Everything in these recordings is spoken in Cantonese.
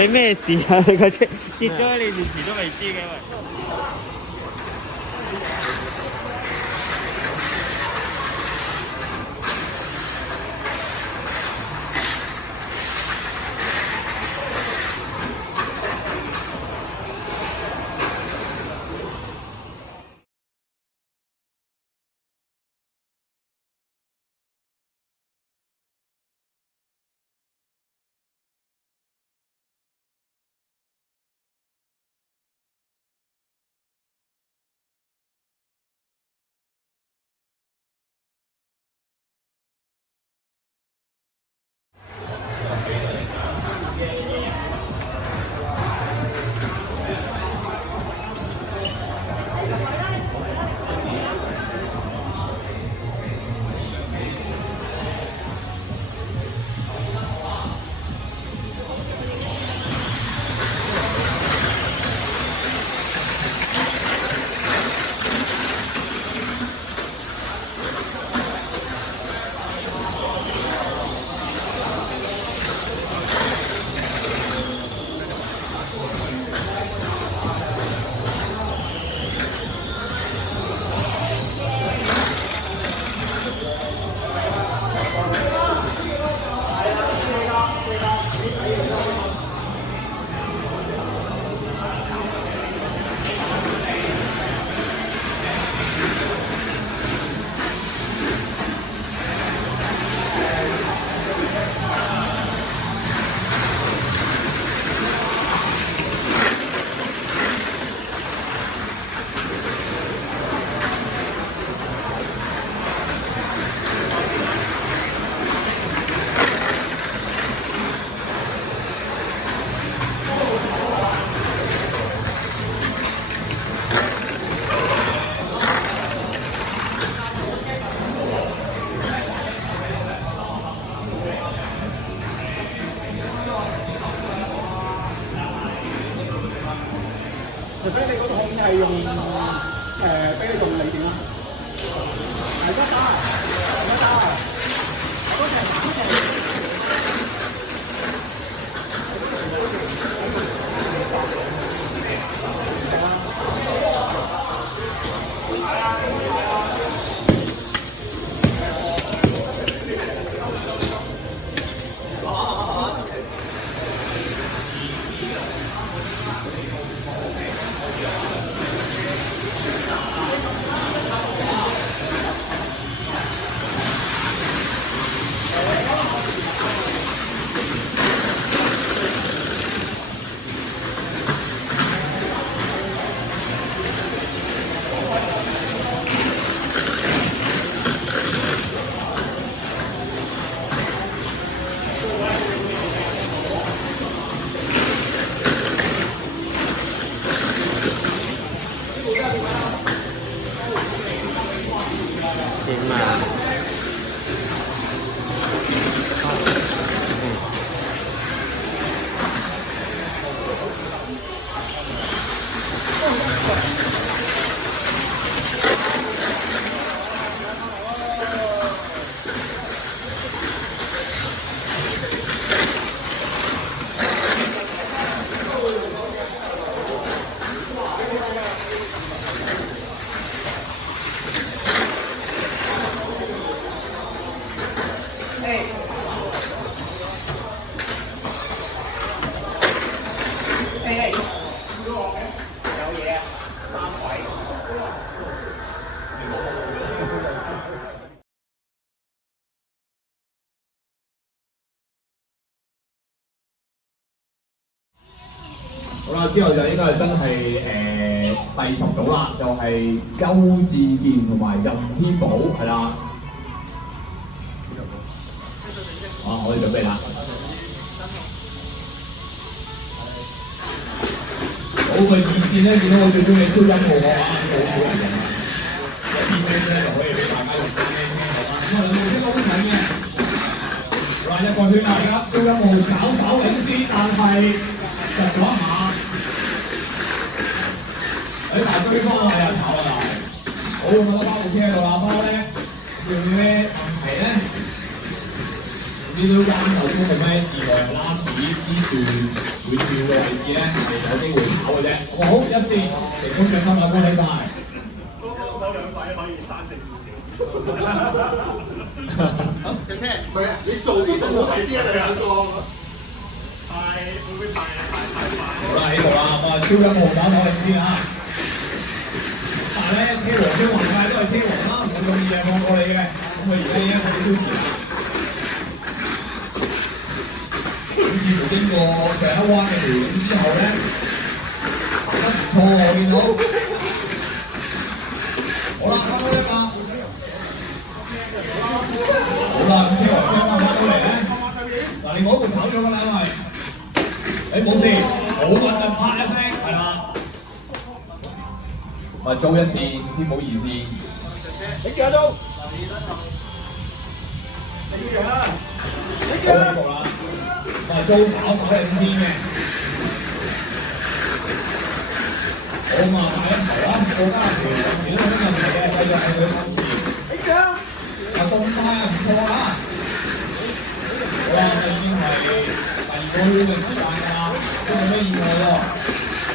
你咩事啊？佢車跌咗喺你面前都未知嘅喂。除非你個桶係用俾你用鋰電啦，係得多謝。點啊？好啦，之後就應該係真係第10組啦，就係邱志健同埋任天寶係啦。我哋準備啦。好，佢二線咧，見到我最中意超音號嘅話，好好人用。一邊咧就可以俾大家用單聽聽好啦。咁啊，兩部車都好睇嘅。嗱，一個圈大家超音號稍領先，但係窒咗一下。喺大堆翻啊！有人炒啊！好，咁我包部車喺度啦，不過咧有咩問題咧？呢堆間頭都冇咩意外拉屎呢段。會跳嘅位置咧係有機會跑嘅啫。好，一線成功嘅分啊，恭喜晒！嗰兩位可以生性少少。姐姐，唔係啊，你做嘢都冇睇啲啊，你兩個。太會唔會太快？好啦，喺度啦，我係超音號打睇先啊！但係咧，車王超橫界都係車王啦，唔會咁易啊放過你嘅。咁佢而家已經開始超前啦。好似乎經過上一彎嘅調整之後咧，行得唔錯我見到。好啦，翻到一百。好啦，咁車王將翻到嚟咧。嗱，你嗰度跑咗㗎啦，因為。誒冇事，好穩陣啪一聲，係啦。咪租一線，天寶二線。你叫阿租。你叫啦。你叫啦。咪租炒係5千嘅。好嘛，下一球啦，過加時，如果冇問題嘅，繼續係佢參戰。你叫。啊，咁快啊，唔錯啊！好啦，已經係第二個圈嘅時間㗎啦，都冇咩意外喎。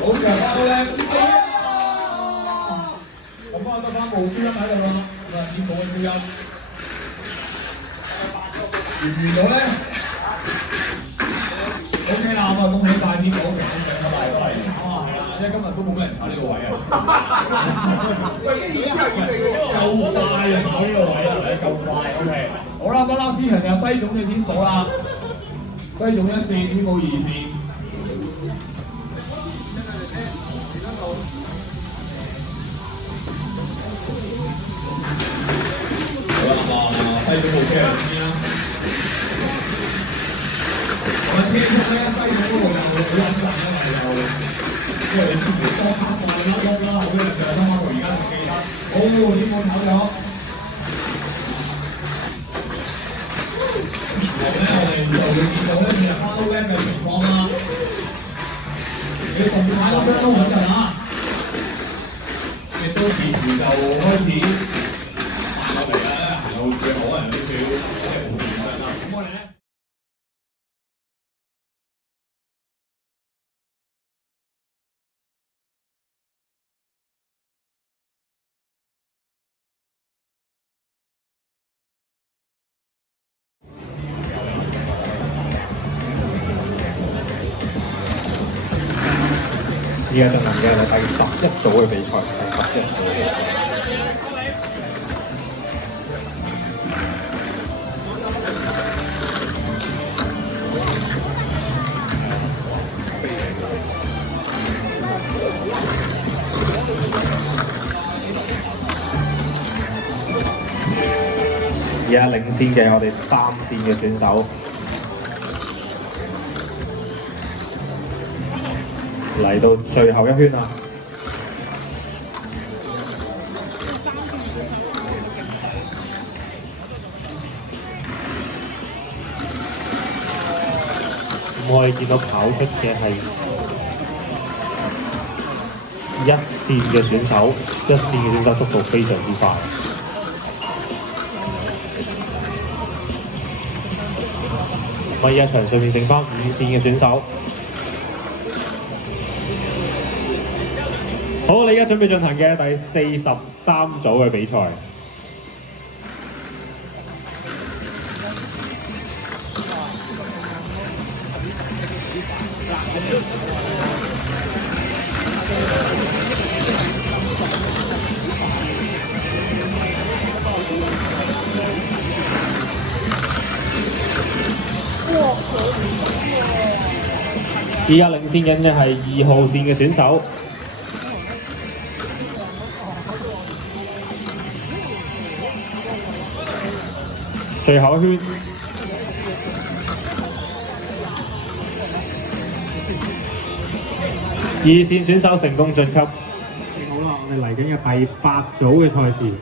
好嘅，翻到咧，咁翻得翻部超音喺度啦，咁啊見到嘅超音，完唔完到咧 ？OK 啦，咁啊恭喜晒天寶成功上咗大位，啊係啦，因為今日都冇乜人炒呢個位啊。喂，咩意思啊？夠快啊！炒呢個位係咪？夠快 ，OK。好啦，咁拉斯人就西總嘅天寶啦，西總一線，天寶二線。好啦，咁啊，西總部車兩邊啦。我車速咧，西總嗰度又好穩陣啊嘛，因為你之前多卡晒啦，多啦，好多人上翻到而家仲記得。好，天寶炒咗。然後咧，我哋就會見到咧，其實翻到 web 嘅情況啦。你動態都相當穩陣啊！亦都似乎就開始慢落嚟啦，行到最後可能都少即係冇變啦。咁我哋咧。依家進行嘅係第11組嘅比賽，第11組嘅比賽。而家領先嘅我哋3線嘅選手。嚟到最後一圈啦！咁我哋見到跑出嘅係一線嘅選手，一線嘅選手速度非常之快。我而家場上面剩翻5線嘅選手。好，你而家準備進行嘅第43組嘅比賽。而家領先緊嘅係2號線嘅選手。最後一圈，2線選手成功晉級。好啦，我哋嚟緊嘅第8組嘅賽事。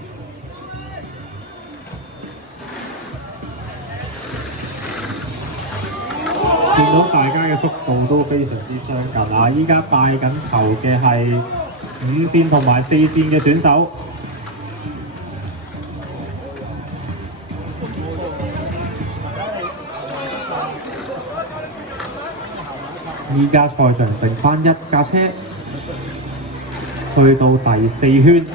見到大家嘅速度都非常之相近啊！依家帶緊球嘅係5線同埋4線嘅選手。5依家賽場剩翻一架車，去到第4圈。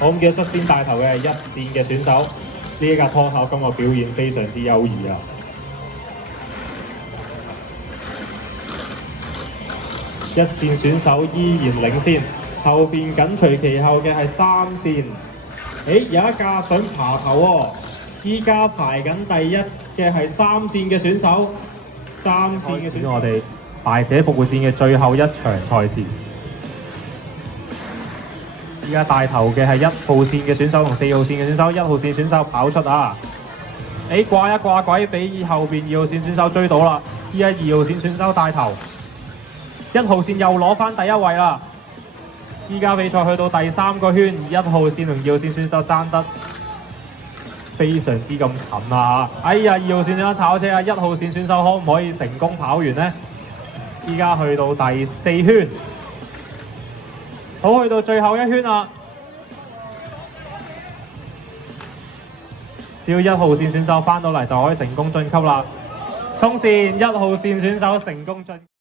好，咁嘅率先帶頭嘅係一線嘅選手，呢一架拖手今日表現非常之優異啊！一線選手依然領先，後邊緊隨其後嘅係3線。有一架想爬頭喎，依家排緊第一嘅係3線嘅選手，3線嘅選手我哋大寫復活戰嘅最後一場賽事。依家帶頭嘅係1號線嘅選手同4號線嘅選手，1號線選手跑出啊！掛一掛鬼，俾後邊2號線選手追到啦！依家2號線選手帶頭，1號線又攞翻第一位啦！依家比賽去到第3個圈，1號線同2號線選手爭得非常之咁近啊！哎呀，2號線選手炒車啊！1號線選手可唔可以成功跑完呢？依家去到第4圈。好，去到最後一圈啦！只要1號線選手翻到嚟就可以成功晉級啦！衝線，1號線選手成功晉級。